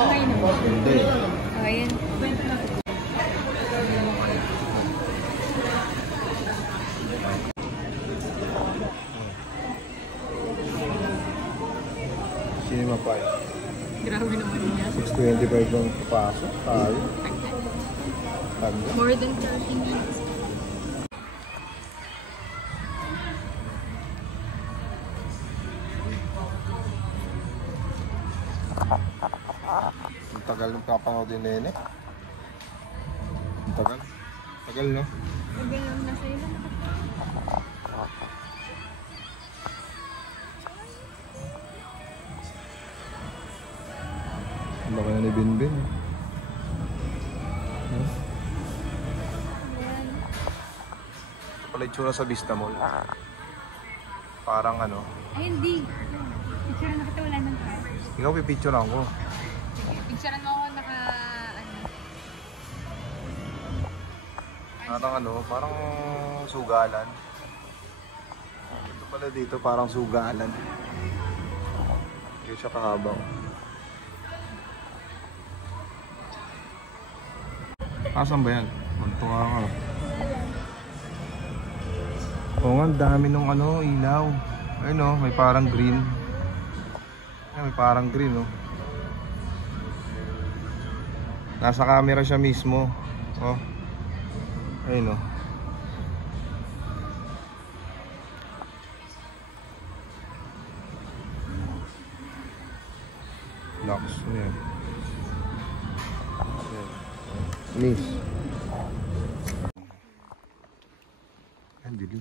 Okay naman. Hindi. Ayan. Cinema Pie. Grabe naman niya. 625 lang pasok. Tayo. More than 30 minutes. Ang tagal ng kapanood din nene. Ang tagal. Tagal, no? Tagal lang nasa ilo. Ang laki na ni Binbin. Pala itsura sa Vista Mall. Parang ano. Ay, hindi. Picture na kita, wala nang car. Ikaw pipicturean ko. Picture mo ako naka... Parang ano, parang sugalan. Ito pala dito, parang sugalan. Hindi siya kahabaw. Asan ba yan? Mantunga nga. Oo nga, dami nung ano, ilaw. Ayun o, may parang green. Ay, may parang green o. Nasa camera siya mismo. Oh. Ayun o. Lux. Ayan. Miss. Ang dilim.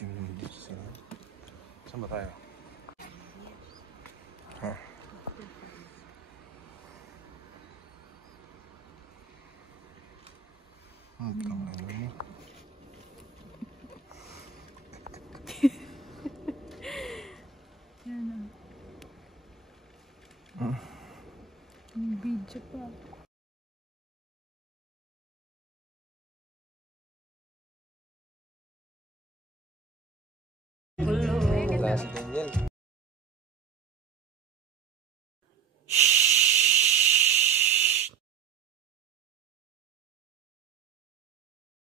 Tingnan mo dito sa... Saan ba tayo? Ha? Tangin mo. Yan o. May video pa. Wala si Daniel. Shhh!